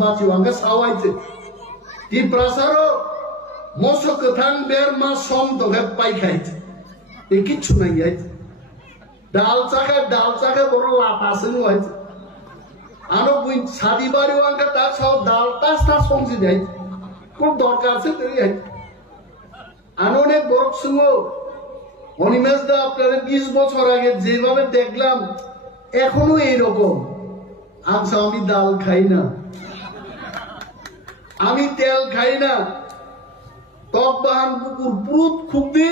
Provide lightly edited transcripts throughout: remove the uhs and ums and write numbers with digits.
baci wangga sawai je di prasaro moso ketang ber ma som to gai pai khai je kichu nai ai dal chaka boro lapasing wai ano buin sadi bari wangga ta sao dal tas songji dai ko dorkar se teri ai ano ne borok sungo Animesh দা আপনারা 20 বছর আগে যেভাবে দেখলাম এখনো এই রকম আচ্ছা আমি ডাল খাই না আমি তেল খাই না টক বাহান বুকুর পুরুত খুবদি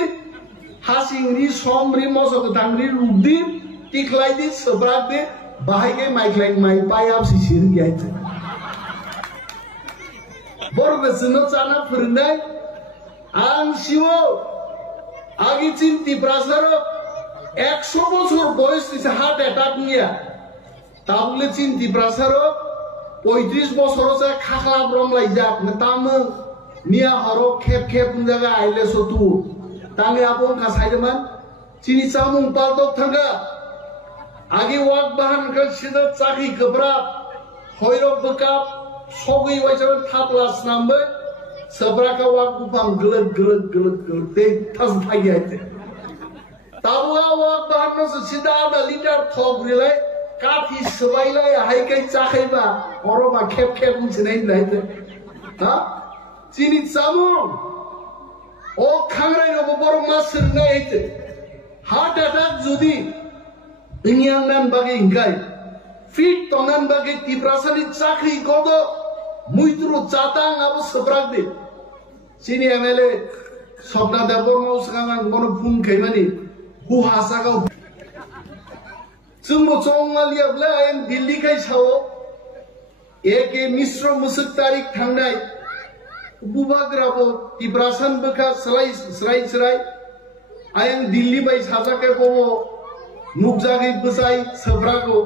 হাসিংরি সমরি মজক দাংরি রুবদি টিকলাইদি সবরাকদি বাহাইগে মাইকলাইক মাই পাই আপসি সির গিয়াইতে বড় বেসনো চানা ফিরনাই আং শিও আগে চিন্তি প্রাসার 100 বছর বয়স দিছে হার্ট অ্যাটাক নিয়া তাহলে চিন্তি প্রাসার 35 বছর আছে খাখলা ব্রমলাই যাক না তাম নিয়া হরো খেপ খেপ জায়গা আইলে সতু তাঙ্গে আপন কাসাইদমান চিনি চামুং পালতক থাঙ্গা আগে ওয়াক বাহান কা সিদা চাকি গবরা হয়রব বকাপ সগই ওয়াইসার থাপলাস নামবে Seberapa waktu pang gelet deh tas lagi aja. Tahu awak bahan sesida ada lidah thok rilai kafi sebaila ya hai kai cakai ba orang ba kep mencinain lah itu. Ha? Sini samu. Oh kangrai no borong masir na itu. Heart attack judi inyang nan bagi ingkai. Fit tonan bagi tibrasani cakai kodo. Muitru catang abu sebrak deh. Sini MLA Sopna Dapur mau sekarang kono pun kaimani hu hasa kau. Semua conggal lihat lah yang Delhi kai sawo. Eke misro musik tarik thangnai. Bubagrabo tibrasan bekas serai. Ayang Delhi bai saja ke kowo nukjagi besai sebrako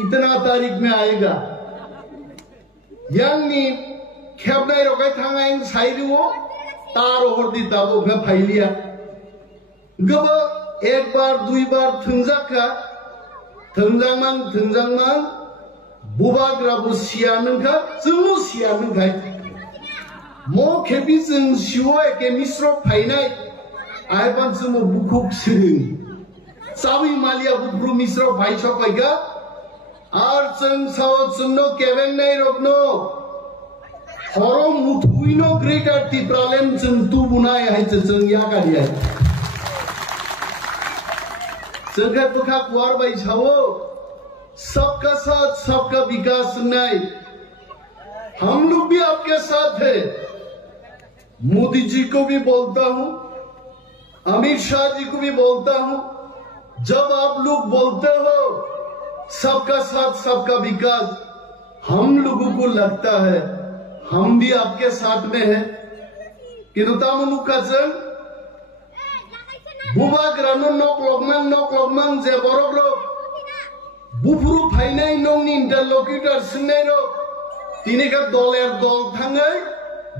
itna tarik में आएगा. Yang ni खेबनाय रोkai थांगाय साइडो तार हरदी दाबो में फाइलिया गब एक बार दुई बार थंजाका थंजांमां बुबाग्राबो सियानंखा जोंनो सियानंखाय मो खेबि जों सियो एके मिस्र फाइनाय आइबान जोंनो बुखुब सिरिं साबि मालिया बुब्रु मिस्र फाइ सकायगा आर जों साव जोंनो केबेंनाय रखनो Orang mutuino greater tipralen centu bunai hai ceceng ya kalian. Segat bekak war bai sawo. सबका साथ सबका विकास नहीं हम लोग भी आपके साथ हैं मोदी जी को भी बोलता हूं अमित शाह जी को भी बोलता हूं जब आप लोग बोलते हो सबका साथ सबका विकास हम लोगों को लगता है हम भी आपके साथ में हैं किनुतामुनुकाजों बुबाग्रानो नकलकमां जे बरग्रब बुफुरु फाइनाय नंनि इंटरलकिउटर सिंनाय रो तिनिका दलेर दल थाङै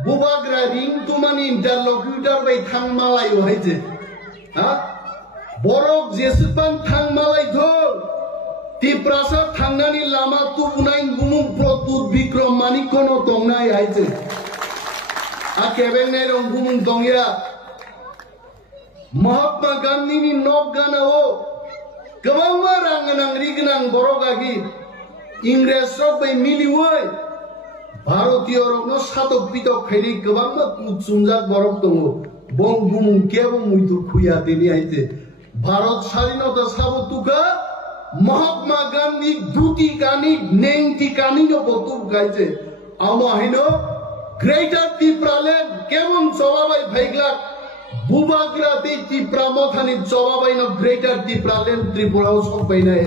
बुबाग्रा रिं तुमानि इंटरलकिउटर बाय थां मालायो हायजे हा बरक जेसेबां थां मालायथो तिप्रासा थांनानि लामा तुबुनाय गुमुं प्रतुत बिक्रम मानिकनो दंनाय हायजे आ केबेंनाय रं गुमुं दंया महात्मा गांधीनि नक गानाओ गोबां रांगोनां रिगोनां बर' गागि इंग्रेज रक बै मिलिवै भारतीय रकनो सादक पिदक खायनि गोबां मुचुंजाक बरक दङ बं बुमुं केबं मुइतु खुया दिनि आइते भारत स्वाधीनता साबुतुका महात्मा गांधी दुति कानि नेंति कानि नो बतु गाइते आमाहिनो ग्रेटर तिप्रालेन केबं जवाबाय फाइग्ला बुबाग्रा दै त्रिपुरा मथानि जवाबायनो ग्रेटर तिप्रालेन त्रिपुराव सफैनाय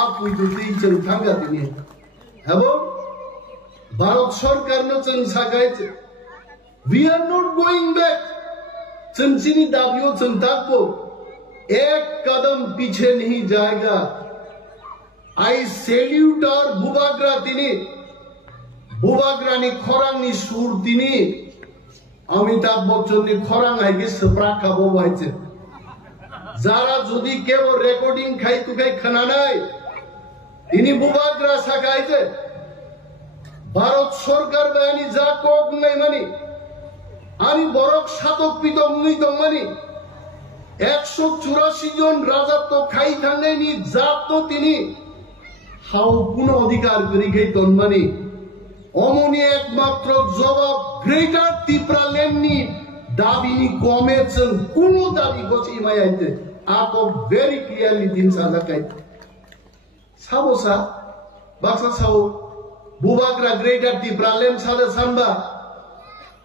आप उइदुति जों थांगादिनि हेबो भारत सरकारनो जों सागायत we are not going back जोंनि दाबियाव जों दागो एक कदम पीछे नहीं जाएगा आई सैल्यूट और बुबाग्रा दिनी बुबाग्रानि खरांनि सुर दिनी अमिताभ बच्चन खरां हाइगे सप्रा खाबो बायचे जारा जुदि केवल रेकर्डिंग खाइ तुखाइ खोनानाय दिनि बुबाग्रा सागायजे ভারত সরকার বাহিনী যা কক নাই মানে আমি বরক সাতক পিতম নই দম মানে 184 জন রাজত্ব খাই থাঙ্গাইনি জাত তো তিনি হাও পুনঃ অধিকার করি খাই তন মানে অমনি একমাত্র জবাব গ্রেটার ত্রিপুরাল্যান্ডনি দাবিনি কমেছেন কোন দাবি গছি মায়াইতে আপ ভেরি ক্লিয়ারলি দিন সাজাকাই সাবসা বাক্সা সাও বুবাग्रा ग्रेटार ত্রিপুরাল্যান্ড সাদা সানবা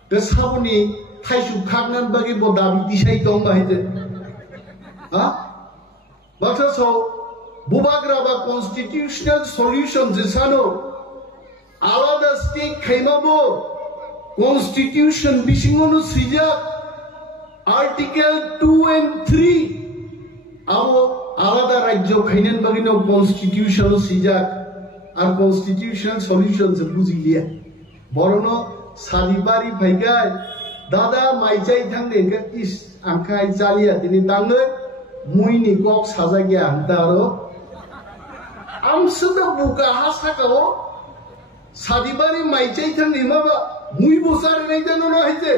তে সাবনি थाइसु खागनान बागै ब दाबि दिसाइ दं बाहायते हा बाक्सा साव बुबाग्रा बा कन्स्टिट्यूशनल सल्यूशन जेसानो आलादा स्टेट खाइमाबो कन्स्टिट्यूशन बिसिङावनो सिजाक आर्टिकल 2 and 3 आबो आलादा राज्य खाइनान बागैनो कन्स्टिट्यूशन सिजाक আর कन्स्टिट्यूशनल सल्यूशन से बुजिलिया बरनो सालिबारि फाइगाय दादा माइजाइ थांदे इस आंखाय जालिया दिनै दाङो मुइनि गक साजागिया दारो आमसुदा बुका हासाकाव सादिबारि माइजाइ थांदे माबा मुइ बोसार नै देनो रहिते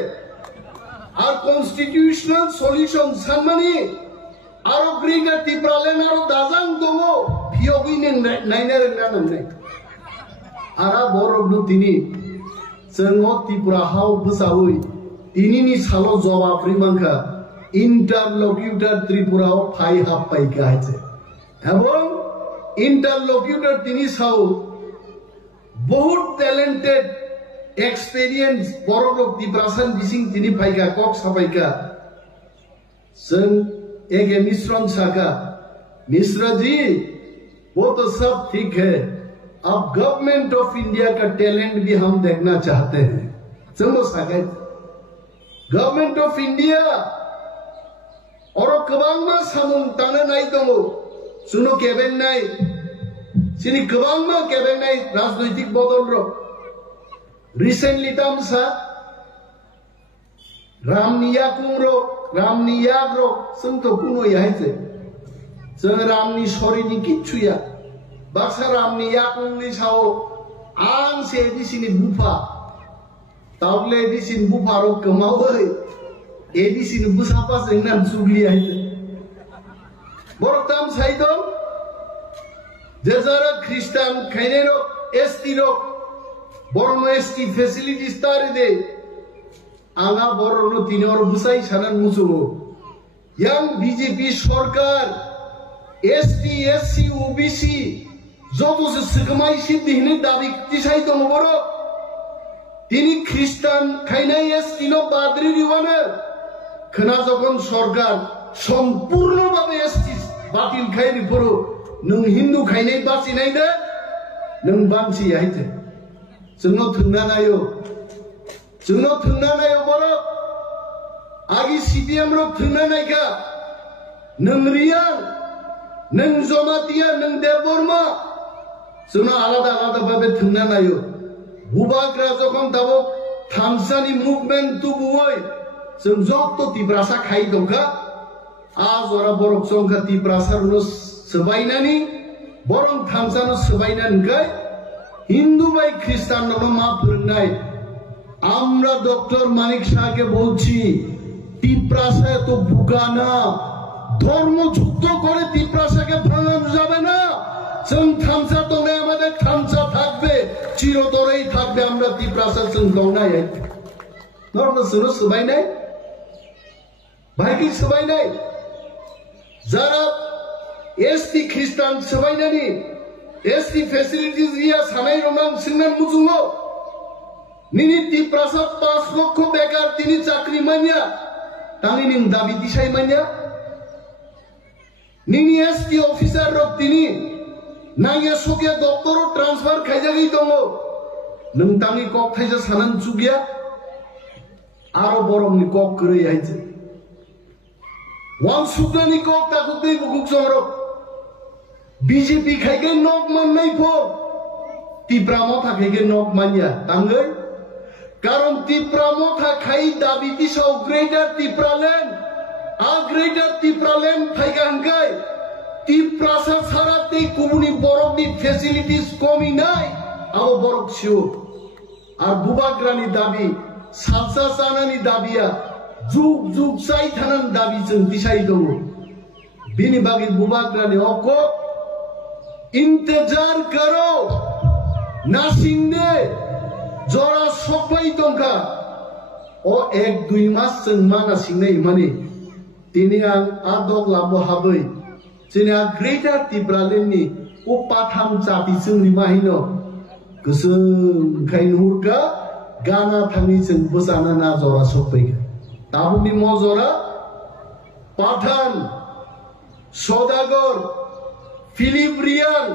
আর কনস্টিটিউশনাল সলিউশন সানমানি আরো গ্রিগা ত্রিপুরাল্যান্ড আরো দাজাং দমো ভিয়গিনে নাইনারে নানাंनाय আরা বরবनु তিনি जोङो त्रिपुरा हाव बोसावै तिनिनि सालो जवाब रिमांखा इंटरलोक्यूटर त्रिपुराव फाइ हाबबाय गायছে এবং इंटरलोक्यूटर তিনি साव बहुत टैलेंटेड एक्सपीरियंस बरबक त्रिपुरासान बिसिं তিনি फाइगा कक साबायगा जों एगे मिश्रण सागा मिश्रा जी वो तो सब ठीक है अब गवर्नमेंट ऑफ इंडिया का टैलेंट भी हम देखना चाहते हैं चलो सागा गवर्नमेंट ऑफ इंडिया और गोबांमा सामुं तानो नाय दङ सुनो केबेन नाय सिनि गोबांमा केबेन नाय राजनैतिक बदल र रिसेंटली तामसा रामनि याग रो जों तो कुनो यायसे जों रामनि सरिनि किच्छुया बाक्सा रामनि यागनि साव आं से दिसिनि बुफा तावले दिसिन बुफारो कमावै एदिसिन बुसापा जोंना जुगलिया बरताम साइदम जेजारा ख्रिस्टान खाइनेरो एसटी रो बरनो एसटी फैसिलिटीज तारे दे आंगा बरनो तिनर बुसाई सानान मुसुमो यां बीजेपी सरकार एसटी एससी ओबीसी जतो से सिगमाई सिद्धिनि दाबि दिसाइ दङ बर তিনি খ্রিস্টান খাইনাই এসটিনো বাদরি দিওয়ানে খনা যখন সরকার সম্পূর্ণভাবে এসটি বাতিল খাইনি পুরো নং হিন্দু খাইনাই বাঁচিনাই দে নং বাঁচি আইতে जोंनो थुंना नायो बर आगि सीपीएम रो थुंना नायगा नों रियां नों जमातिया नों देवबर्मा जोंनो आलादा आलादा भाबे थुंना नायो बुबाग्रा जखन दाबो थामसानि मुभमेन्ट तुबुय जों जत्त तिब्रासा खाइ दंखा आज अरा बरक संखा तिब्रासारनो सबायनानि बरं थामसानो सबायनानखाय हिंदू बाई ख्रिस्टान मा फोरोंनाय আমরা ডক্টর মানিক শাহকে বলছি তিপ্রাসা তো বুকানা ধর্ম যুদ্ধ করে তিপ্রাসাকে ভাঙানো যাবে না जों थामसा दंने আমাদের थामसा থাকবে চিরতরেই থাকবে আমরা তিপ্রাসা जों দংনাय নরম সুনো সবাইনাই ভাইকি সবাইনাই যারা এসটি খ্রিস্টান সবাইনানি एसटी फैसिलिटीज रिया सानाय रमान सिंगनान मुजुङो निनि तिप्रासा 5 लक्ष बेकार तिनि चाकरी मानिया तांनि निं दाबि दिसाय मानिया निनि एसटी ऑफिसर र तिनि नाया सके डक्टर ट्रांसफर खायजागै दङ नों तांनि कक थाइजा सानान जुगिया आरो बरमनि कक गरै आइजे वान सुगनानि कक ताखौ दै बुगुक जरो बीजेपी खाइगे नक माननाय फो तिप्रामो थाखायगे नक मानिया तांगै कारण तिप्रामो थाखाय दाबि दिसाव ग्रेटार तिप्रालैंड आ ग्रेटार तिप्रालैंड थाइगा हंगाय तिप्रासा सारा ते कुबुनि बरकनि फैसिलिटीज कमी नाय आबो बरक सिउ আর বুবাগ্রাनि दाबि सालसा सानानि दाबिया जुग जुग साइ थानान दाबि जों दिसाइ दङ बिनि बागै बुबाग्रानि अको इंतजार करो नासिंदे जरा सफाई दंखा ओ एक दुई मास जों मा नासिंनाय माने दिनै आं आदक लाबो हाबै जोंना ग्रेटार टिब्रालेण्डनि ओ पाथाम जाति जोंनि माहिनो गोसोम खायनो हुरगा गाना थांनि जों बोजाना ना जरा सफैगा दाबुनि मजरा पाठान सदागर फिलिप रियाल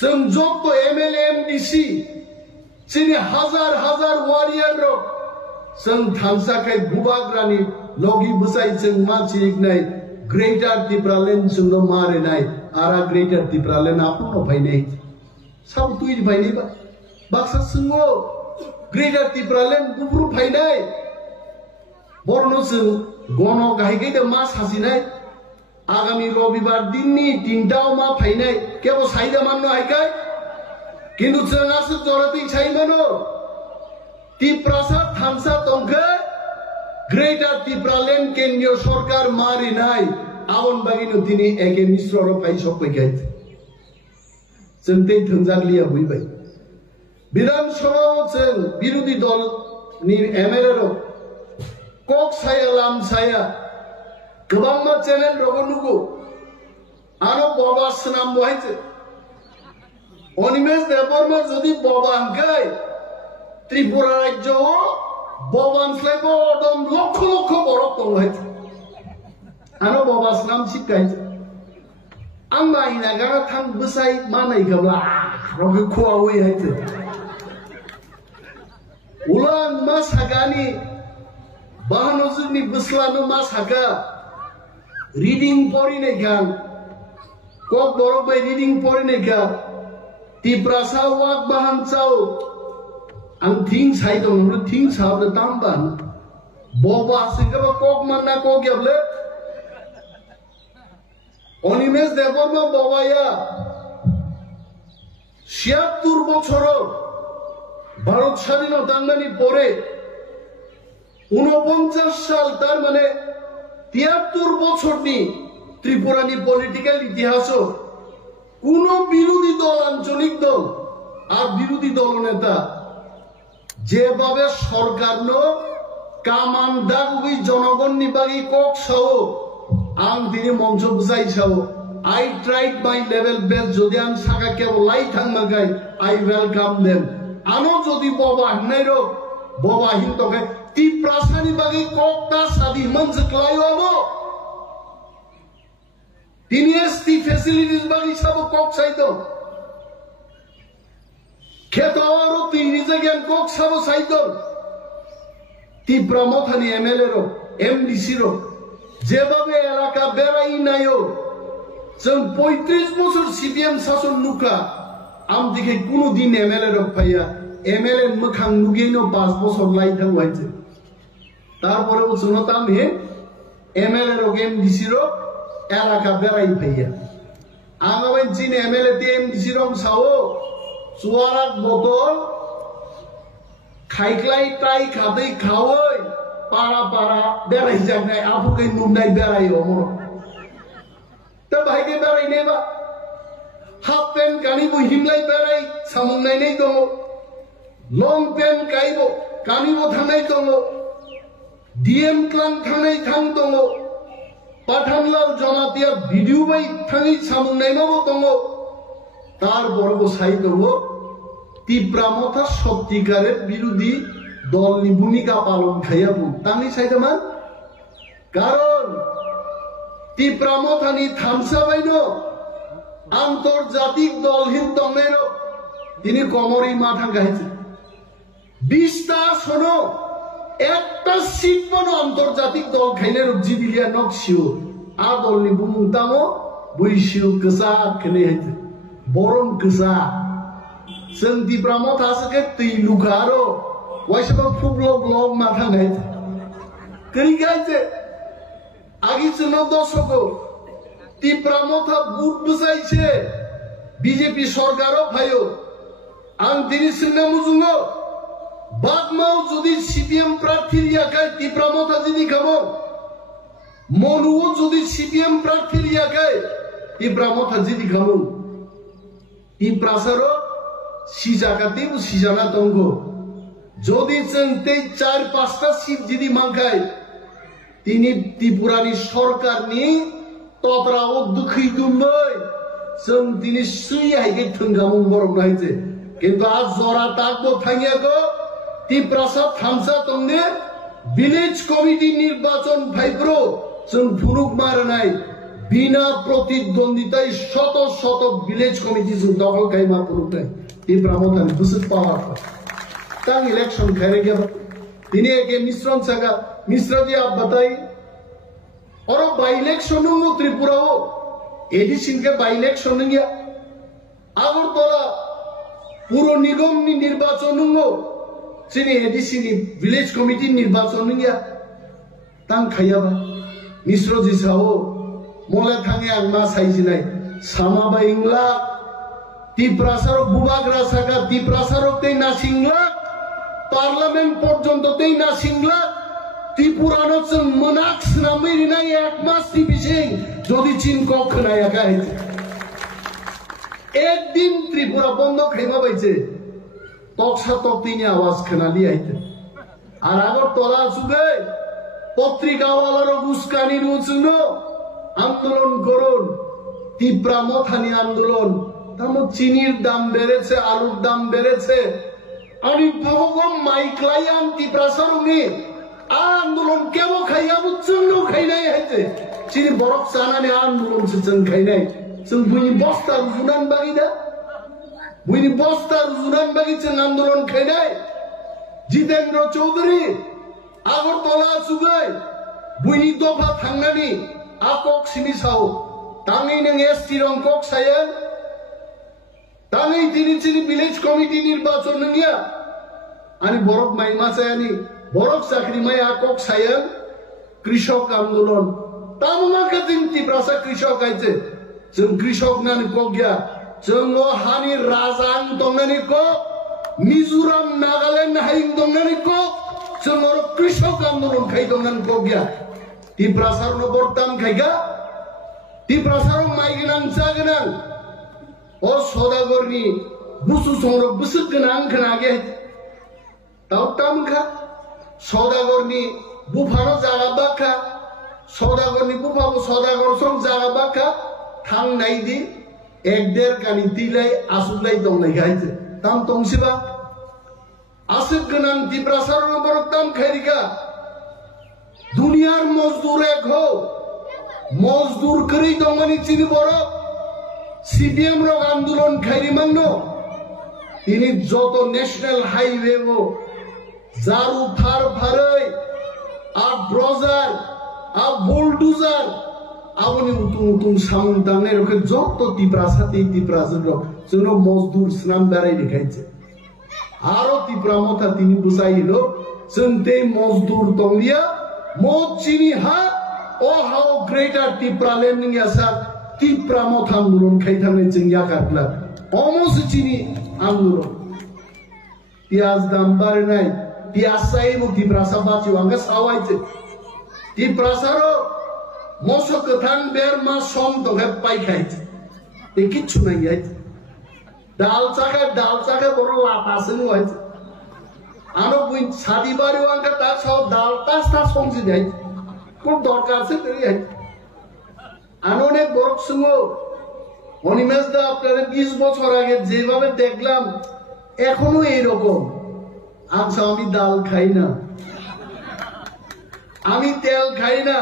जों जब एमएलए एमडीसी जोंनि हाजार हाजार वारियर जों थांसाखै बुबाग्रानि लगी बुसाइ जों मानसिनाय ग्रेटार टिब्रालेण्ड जोंनो मारिनाय आरा ग्रेटार टिब्रालेण्ड आफुनो फायनाय साब तुइ फायनाय बाक्सा सिङो ग्रेटार टिब्रालेण्ड गुफुर फायनाय बरनो जों गन गायगैदो मा साजिनाय आगामी रविबार दिननि तिनटाव मा फायनाय केबो साइदा माननो हायखाय किन्तु जोंहासो जरातै साइमानो टिप्रासा थामसा दंखै ग्रेटार टिब्रालेण्ड केन्द्रीय सरकार मारिनाय आवन बागिनो दिनै एके मिश्र फाय सफैखाय जों दै थोंजाग्लिया बुइबाय विधानसभायाव जों बिरोधी दलनि एमएलए कक साया लाम साया गोबां मा चेनेल रगनुगु आरो बाबा सनाम बहायजे अनिमेश देवबर्मा जुदि बाबा हंखाय त्रिपुरा राज्यआव बाबानस्लायबो अदम लक्ष लक्ष बरफ दं हायजे आरो बाबा सनाम सिकायजे आं माइना गा थां बोसाय मानाय गब्ला रगे खोआवै हायजे उलां मा सागानि बाहानो जोंनि बोस्लानो मा सागा रीडिंग पढ़िने गान कक बरफ बाय रीडिंग पढ़िने गा टिप्रासा वाक बाहान चाव आं थिं साइ दं थिं साबले तामबान बबा सिगबा कक मानना कक याबले अनिमेश देवबर्मा बाबाया ৭৬ বছর ভারত স্বাধীনতা আন্দোলনী পরে ৪৯ সাল তার মানে ৭৩ বছরনি ত্রিপুরানি পলিটিক্যাল ইতিহাস কোন বিরোধী দল আঞ্চলিক দল আর বিরোধী দল নেতা যেভাবে সরকার কামান দাগুই জনগণনি বাগি কক সাও आं दिनै मंच बुजाय Sao I tried my level best जदि आं सागा केवल लाई थांनागाय I welcome them आनो जदि बाबा हन्नाय रो बाबा हिंतोके टिप्रासानि बागै ककटा सादि मनजक्लायो आबो दिनै एसटी फेसिलिटीज बागै साबो कक साइतो खेतवारो तिनि जायगायाव कक साबो साइतो टिप्रा मथानि एमएलए रो एमडीसी रो যেভাবে এলাকা বেড়াই নাইও जों ৩৫ বছর সিপিএম শাসন নুকা আম দিকে কোনো দিন এমএলএ রফাইয়া এমএলএ মোখাং নুগেইনো ৫ বছর লাই থাকবাইছে তারপরে জনতাম হে এমএলএ রো এমডিসি রো এলাকা বেড়াই ফাইয়া আগাবাই চিন এমএলএ তে এমডিসি রম সাও চুয়ারাক বোতল খাইক্লাই টাই খাदै খাওই पारा पारा बेराय जागनाय आफुकै नुनाय बेरायो मरो त भाइगे बेरायने बा हाफ पेन कानिबो हिमलाय बेराय सामुंनाय नै दङ लं पेन काइबो कानिबो थांनाय दङ डीएम क्लां थांनाय थां दङ पाठानलाल जमातिया भिडिअ बाय थाङै सामुंनाय माबो दङ तार बरबो साइ दङ टिप्रामथा सत्यिकारे बिरोधी दलनि भूमिका पालन खायाबो तांनि साइदामान कारण टिप्रामथानि थामसाबायनो आंतर्जातिक दल हिंदंनायरो दिनै कमरै मा थांगायছে 20টা সনো একটা সিট বনো আন্তর্জাতিক দল খাইলে জিবিলিয়া নকশিও आ दलनि बुमुंतामो बैसिउ गोसा खने हैते बरम गोसा जों टिप्रामथासके तैलुखारो वाइसबा फुब्लग लग माथा गायते कई गायते आगे चुनाव दशको टिप्रामथा बुट बुझाइছে बीजेपी सरकारो फायो आं दिनै सोंना मुजुङो বাগমাও যদি সিপিএম প্রার্থী লিয়াকায় তীব্রামতা যদি খাবো মনুও যদি সিপিএম প্রার্থী লিয়াকায় তীব্রামতা যদি খাবো ই প্রাসারও সিজাকাতে সিজানা দঙ্গ যদি চিনতে 4-5টা সিট যদি মাঙ্গায় তিনি ত্রিপুরানি সরকার নিয়ে ততরাও দুঃখী গুম্বই जों दिनै सुइहायगे थोंगामुं बरफ नायजे किन्तु आज जरा ताकबो थांगियागो टिप्रासा थामसा तंगे विलेज कमिटी निर्वाचन फाइब्रो जों फुरुक मारनाय बिना प्रतिद्वंदिताय शत शत विलेज कमिटी जों दखल खायमा फुरुकनाय टिप्रामतान बुसुक पावर तां इलेक्शन खायरेगे दिनै एके मिश्रण सागा मिश्राजी आप बताई और बाई इलेक्शन नो त्रिपुराओ एडिशन के बाई इलेक्शन गया आगरतला पुर निगम नि निर्वाचन चिनी एडिशन विलेज कमिटी निर्वाचन गया तां खायाबा मिश्र जिसाओ मोले थांगे आं मा साइजिनाय सामाबा इंगला टिप्रासारो बुबाग्रा सागा टिप्रासारो ते नासिंगला पार्लियामेंट पर्यन्त ते नासिंगला त्रिपुरानो जों मोनाक्स नामैरिनाय एक मास टिभिसिं যদি চীন কক্ষ নাই একা হয়েছে একদিন ত্রিপুরা বন্ধ খাইবা পাইছে তকসা তকতিনি আওয়াজ খানালি আইতে আর আগর তলা যুগে পত্রিকাওয়ালার উস্কানির জন্য আন্দোলন করুন তীব্রা মথানি আন্দোলন তার চিনির দাম বেড়েছে আলুর দাম বেড়েছে আমি ভগবান মাইকলাই আম তীব্রাসরঙ্গি आंदोलन केवो खाइया बुच्चुंनो खाइनाय हायते चिनि बरफ जानानै आंदोलन जों खाइनाय जों बुनि बस्ता रुजुनान बागिदा बुनि बस्ता रुजुनान बागि जों आंदोलन खाइनाय जितेन्द्र चौधुरी आगरतला सुगै बुनि दफा थांनानै आकक सिमिसाव ताङै नों एसटि रंकक सायन ताङै दिनै चिनि विलेज कमिटी निर्वाचन नंगिया आनि बरफ माइमा सायानि बरफ चाकरी माय आकक सायन कृषक आंदोलन तामुमा जों टिप्रासा कृषक आइते जों कृषक नानि कगया जों हानि राजां दंनानि को मिजोराम नागालैंड हाइं दंनानि को जों कृषक आंदोलन खाइ दंनानि कगया टिप्रासार न बरताम खाइगा टिप्रासार माइ गोनां जागोनां ओ सदागरनि बुसु संर बुसु गोनां खोनागे दाउतामखा सौदागरनि बुफानो जागा बाखा सौदागरनि बुफाबो सौदागर सं जागा बाखा थांनायदि 1-1.5 गानि तिलाय आसुलाय दंनाय गायजे ताम तंसिबा आसिक गोनां टिप्रासार नम्बर ताम खायरिका दुनियार मजदूर एक हो मजदूर करै दंगानि चिनि बर सीपीएम रग आंदोलन खायरि मांनो तिनि जत नेशनल हाईवे वो जारू फार फारै आ ब्रजार आ बुलडोजार आबनि उतुं उतुं साउन दांनाय रखे जत टिप्रासा ते टिप्राजन रक जोंनो मजदूर स्नाम दाराय देखायছে आरो टिप्रामथा तिनि बुसाइलो जों ते मजदूर दंलिया मोचिनि हा ओ हाउ ग्रेटर टिप्रालेन्ड नियासा टिप्रामथा आंदोलन खायथांनाय जों याकाटला अमसचिनि आंदोलन पियाज दाम बारनाय पियासाय मु टिप्रासा बाचो आंगा सावायचे टिप्रासारो मोसो कथां बेर मा सम दगे पाइखायचे ए किच्छु नाय यायचे दाल चाका बरो लापासो नुवायचे आनो बुइन सादिबारिओ आंगा ता साव दाल तास्ता संजि जाय कोन दरकारसे करि याय आनो ने बरक सुङो অনিমেষ দা আপনারা 20 বছর আগে যেভাবে দেখলাম এখনো এই রকম আচ্ছা আমি ডাল খাই না আমি তেল খাই না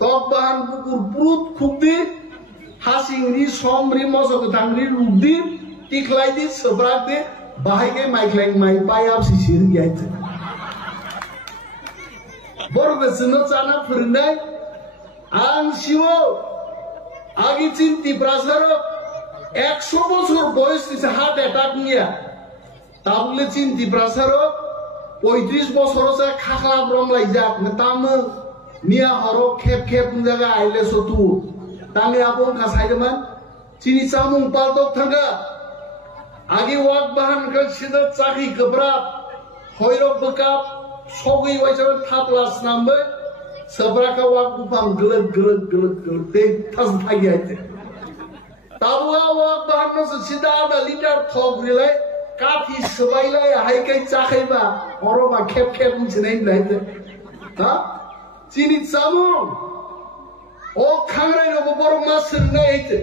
টক বাহান কুকুর পুরুত খুবদি হাসিংরি সমরি মজক দাংরি রুবদি টিকলাইদি সবরাকদি বাহাইকে মাইকলাই মাই পাই আপসি সির গিয়াইতে বড় বেসনো চানা ফিরনাই আন শিও आगे चीन टिप्रासार 100 বছর বয়স দিছে হার্ট অ্যাটাক নিয়া তাহলে চীন টিপ্রাসার 35 বছর আছে খাখলা ব্রমলাই যাক না তাম নিয়া হর খেপ খেপ জায়গা আইলে সতু তাঙ্গে আপন খাসাইদমান চিনি চামুং পালতক থাকা আগে ওয়াক বাহান কা সিদা চাকি গবরা Hoyrok bekap, sogi wajaran taplas nambe, seberaka waktu pam gelet deh tas lagi aja. Tawa wak bahan sesida ada lidah thok rilai, kapi sebailai hai kai cakai ba, orang ba kep mencinain aja. Ha? Sini samu, oh kangrai nopo borong masir na aja.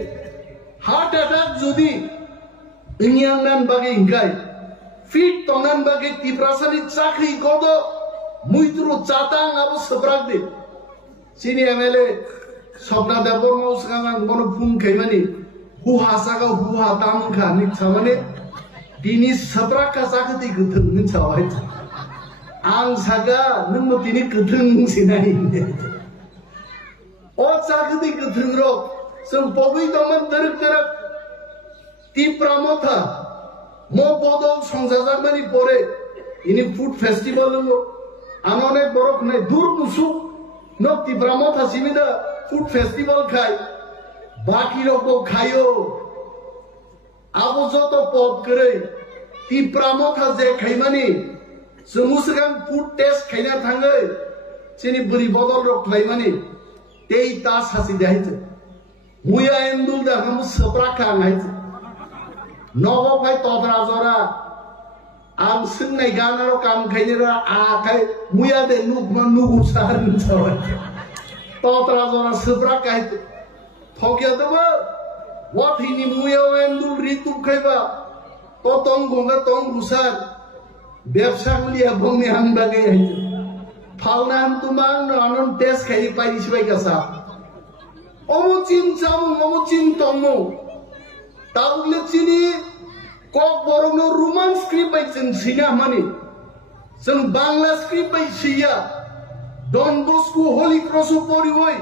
Heart attack judi, ingyan nan bagi ingkai. Fit tongan bagi tiprasani cakri kodo muitru catang abu sebrak de sini MLA Sopna Dapur mau sekarang kono pun kaimani huha saka huha tamun khanik samane dini sebrak kasakti gudeng nin sawai ang saka nemu dini gudeng sinai o sakti gudeng ro sempobi taman terak tipramotha Mo bodol সংসার মানে পরে ইনি food festival হলো অনেক বড় নাই দূর মুসু নক্তি ব্রাহ্মণ হাসিমিদা ফুড ফেস্টিভ্যাল খাই বাকি রকম খাইও আবো যত পদ করে তি ব্রাহ্মণ হাজে খাইমানি জমুসগাম ফুড টেস্ট খাইনা থাঙ্গে চিনি বুড়ি বদল রক খাইমানি তেই তাস হাসি দেখাইছে মুয়া এন্দুল দেখাম সপ্রা খাঙাইছে Nogo pai todra zora, ang sing nai gana ro kam kainera akai muya de nugu saharin sawa. Todra zora sebra kai, thokya deba, wat hini muya wendul ritu kaiba, totong gonga tong rusar, ব্যবসাং liya bongni ang bagay aja. Falna ang tumang no anon test kai pai isbay kasa. Omo chin cham, omo chin tomo. Tahu sini kok borong no Roman script by Sina mani, seng Bangla script by Sia, Don Bosco Holy Cross upori woi,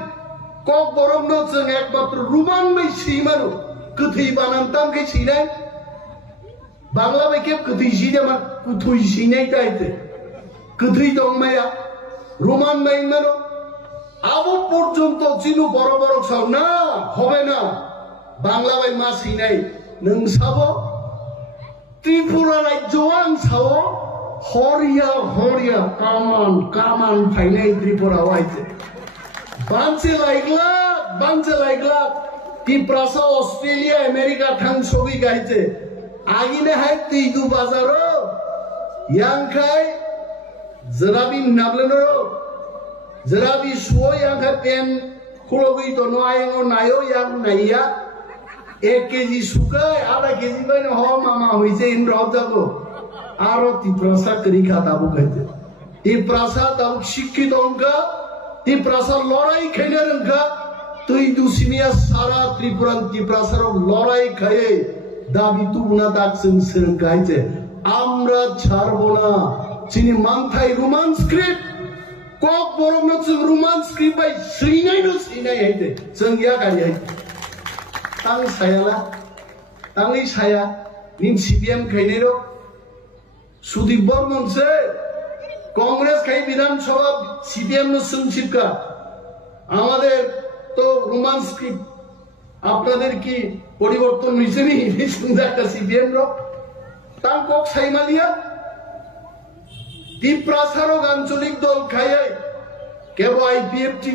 kok borong no seng ekbat Roman by Simano, kethi banantam ke Sina, Bangla by kep kethi Sina man kuthui Sina ite, kethi dong maya, Roman by mano, abo porjonto sinu boro sao na, hobe na. Bangla by masinai nung sabo Tripura Rajoan sao horia kaman painai Tripura white banse laikla ti prasa Australia America thang sobi gaite agine hai tidu bazaro yang kai zarabi nableno zarabi suo yang kai pen kulogi to no ayo nayo yang naya 1 KG শুকায় আধা KG বাইনে হ মামা হইছে in রব যাবো আরো তিপ্রাসা করি খাতাবো খাইতে তিপ্রাসা তাও শিক্ষিত অঙ্কা তিপ্রাসা লড়াই খাইলে রঙ্কা তুই দুসিমিয়া সারা ত্রিপুরান তিপ্রাসার লড়াই খাইয়ে দাবি তুবনা দাকসিং সিরং গাইছে আমরা ছাড়বো না চিনি মাংথাই রোমান স্ক্রিপ্ট কক বরং না রোমান স্ক্রিপ্ট বাই শ্রীনাই হইতে সঙ্গিয়া গাড়ি হইতে Tang saya lah, tangi saya, nin CPM kaini ro, Sudip Bormon se, Kongres kai Bidhan Sabha CPM no sungship ka, আমাদের তো রোমান স্ক্রিপ্ট আপনাদের কি পরিবর্তন হইছে নি সুন্দর একটা CPM ro, tang kok সাইমালিয়া, তিপ্রাসারক আঞ্চলিক দল খাইয়ে, কেবল IPFT,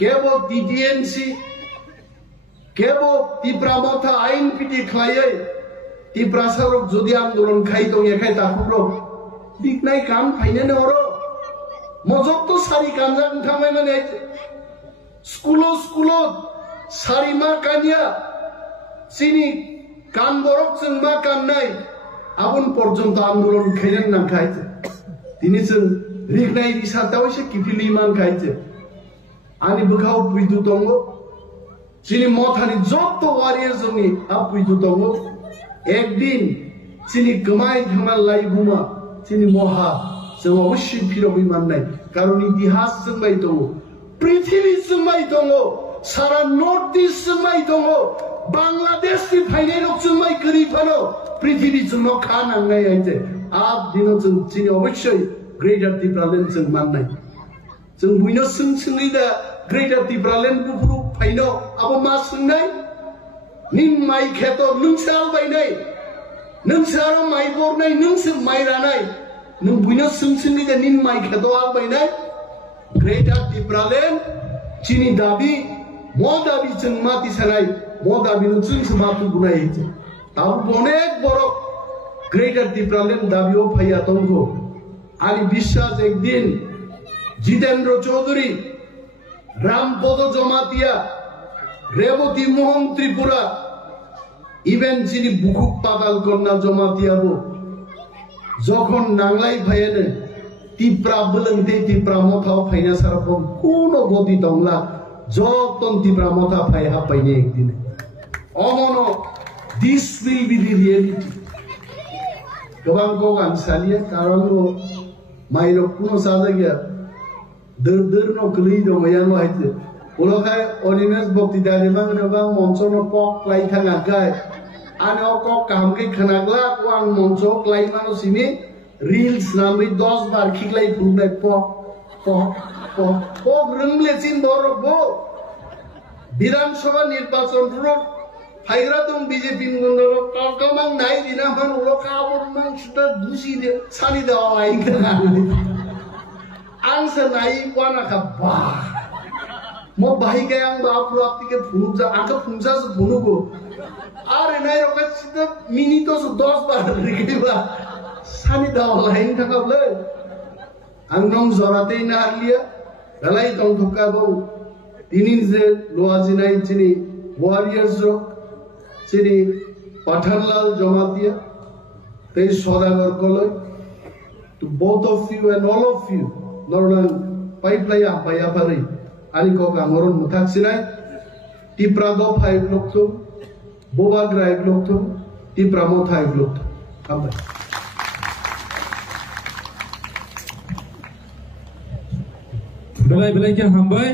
কেবল TTNC, কেবল তিপ্রামথা আইন পিটি খাইয়ে তিপ্রাসারক যদি আন্দোলন খাই তো এখাই তাকুরো বিকনাই কাম ফাইনে নরো মজক তো সারি কামজা উঠামাই মানে স্কুলো সারি মা কানিয়া চিনি কান বরক जों মা কান নাই আবন পর্যন্ত আন্দোলন খাইলেন না খাইছে তিনি जों রিগনাই রিসাতাও সে কিফিলি মান খাইছে আনি বখাও পুইদু দঙ্গ Sini mothani joto warrior zongi apu itu tongo ekdin sini kemai thamal lai buma sini moha sewa ushi piro biman nai karon itihas semai tongo prithvi semai tongo sara north east semai tongo Bangladesh ti phainai rok semai kari phano prithvi jungno khana ngai aite ab dino jung sini obosshoi greater Tipraland jung man nai jung buino sungsungi da greater Tipraland bufuru Paino, apa masuk nai? Nim mai keto nungsal bay nai. नोंसोर माइ बरनाय नोंसोर माइ रानाय नों बुइनो सोंसोंनि जे निन माइ खेतो आबायनाय greater Tipraland चिनी दाबी मो दाबी जों माति सानाय मो दाबी नु जों समातु बुनाय हिजे ताबु अनेक बरक ग्रेटर टिप्रालेन दाबीओ फैया तंगो आनी विश्वास एक दिन जितेंद्र चौधरी रामपद जमातिया रेवती मोहन त्रिपुरा इवेन चिनी बुकुक पाताल कन्ना जमातियाबो जखन नांलाय फायनो तिप्रा बोलोंते तिप्रा मथाव फायना सारपन कोनो गति दंला जतन तिप्रा मथा फाय हापायने एक दिन अमनो this will be the reality गोबां को गानसालिया कारंगो माइरो कुनो साजा गया दर दर नो गलै दं यानो हायते उलखाय अनिमेश भक्ति दानि बांगनोबा मनसनो पक लाई थाङा गाय आनो को कामके खनागला को आं मनसो क्लाई मानो सिमी रील्स नामै 10 बार खिगलाई फुलनाय पक पक पक पक रंगले चिन बरबो विधानसभा निर्वाचन रो फाइग्रा दं बीजेपी गुन्दो कलकमां नाय दिना मान उलखाबो मां सुदा दुसि दे सानि दावाय गना आं से नाय वाना का बा मो भाई के आं बापु आपति के फुनुजा आंखा फुंजा से फुनुगो आरे नाय रोका सिदा मिनिटो से 10 बार रिगेबा सानि दावाय थाकाबले आं नं जराते नारलिया दलाई दं थकाबो दिनिन जे लोआजिनाय चिनि वारियर्स जो चिनि पठानलाल जमातिया ते सदागर कलय to both of you and all of you Norlan pipeline apaya pari ani ko kamoron mutaksinai tipra do 5 lokto boba grave lokto tipra mo 5 lokto kambai belai belai ke hambai